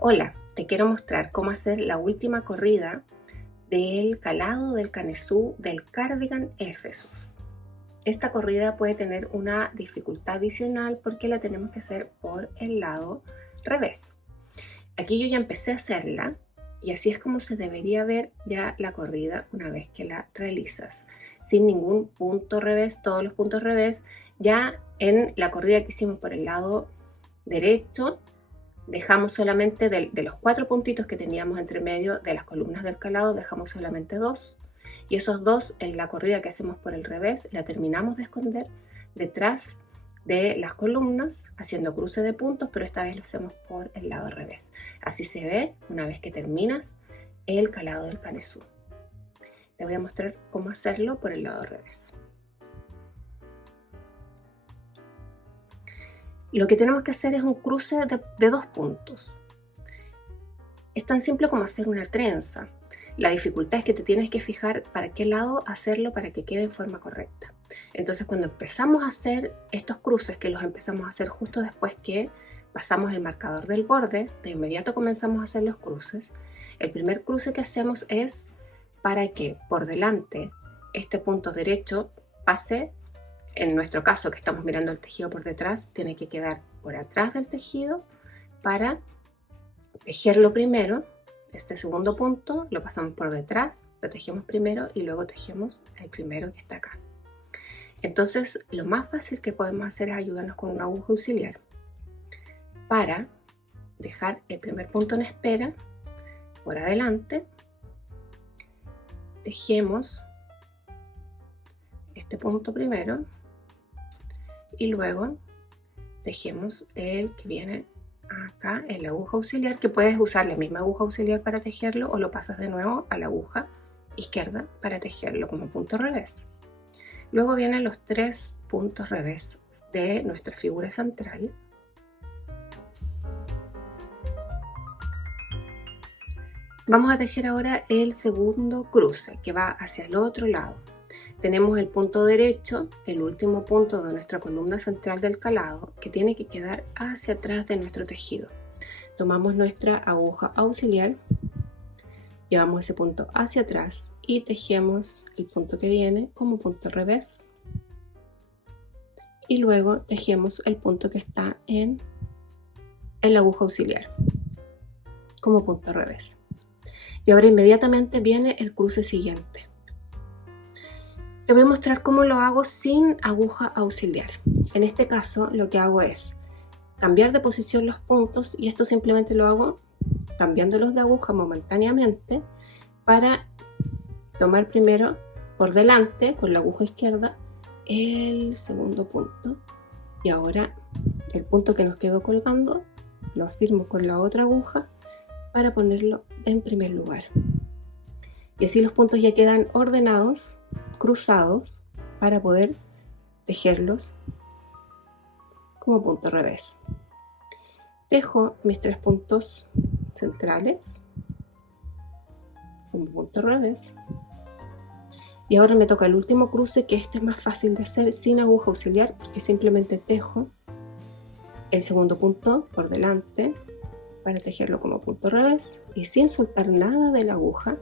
Hola, te quiero mostrar cómo hacer la última corrida del calado del canesú del cardigan Ephesus. Esta corrida puede tener una dificultad adicional porque la tenemos que hacer por el lado revés. Aquí yo ya empecé a hacerla y así es como se debería ver ya la corrida una vez que la realizas, sin ningún punto revés, todos los puntos revés. Ya en la corrida que hicimos por el lado derecho, dejamos solamente de los 4 puntitos que teníamos entre medio de las columnas del calado, dejamos solamente 2. Y esos 2 en la corrida que hacemos por el revés, la terminamos de esconder detrás de las columnas, haciendo cruce de puntos, pero esta vez lo hacemos por el lado revés. Así se ve una vez que terminas el calado del canesú. Te voy a mostrar cómo hacerlo por el lado revés. Lo que tenemos que hacer es un cruce de 2 puntos. Es tan simple como hacer una trenza. La dificultad es que te tienes que fijar para qué lado hacerlo para que quede en forma correcta. Entonces, cuando empezamos a hacer estos cruces, que los empezamos a hacer justo después que pasamos el marcador del borde, de inmediato comenzamos a hacer los cruces. El primer cruce que hacemos es para que por delante este punto derecho pase. En nuestro caso, que estamos mirando el tejido por detrás, tiene que quedar por atrás del tejido para tejerlo primero. Este segundo punto lo pasamos por detrás, lo tejemos primero y luego tejemos el primero que está acá. Entonces, lo más fácil que podemos hacer es ayudarnos con una aguja auxiliar para dejar el primer punto en espera por adelante. Tejemos este punto primero y luego tejemos el que viene acá en la aguja auxiliar, que puedes usar la misma aguja auxiliar para tejerlo o lo pasas de nuevo a la aguja izquierda para tejerlo como punto revés. Luego vienen los 3 puntos revés de nuestra figura central. Vamos a tejer ahora el segundo cruce que va hacia el otro lado. Tenemos el punto derecho, el último punto de nuestra columna central del calado, que tiene que quedar hacia atrás de nuestro tejido. Tomamos nuestra aguja auxiliar, llevamos ese punto hacia atrás y tejemos el punto que viene como punto revés. Y luego tejemos el punto que está en la aguja auxiliar como punto revés. Y ahora inmediatamente viene el cruce siguiente. Te voy a mostrar cómo lo hago sin aguja auxiliar. En este caso lo que hago es cambiar de posición los puntos y esto simplemente lo hago cambiándolos de aguja momentáneamente para tomar primero por delante con la aguja izquierda el segundo punto y ahora el punto que nos quedó colgando lo afirmo con la otra aguja para ponerlo en primer lugar. Y así los puntos ya quedan ordenados, cruzados, para poder tejerlos como punto revés. Tejo mis 3 puntos centrales como punto revés. Y ahora me toca el último cruce, que este es más fácil de hacer sin aguja auxiliar, porque simplemente tejo el segundo punto por delante para tejerlo como punto revés y sin soltar nada de la aguja.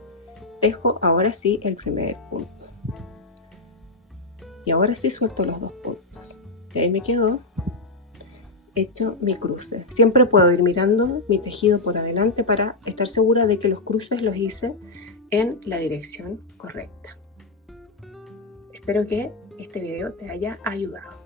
Tejo ahora sí el primer punto y ahora sí suelto los 2 puntos y ahí me quedó hecho mi cruce. Siempre puedo ir mirando mi tejido por adelante para estar segura de que los cruces los hice en la dirección correcta. Espero que este video te haya ayudado.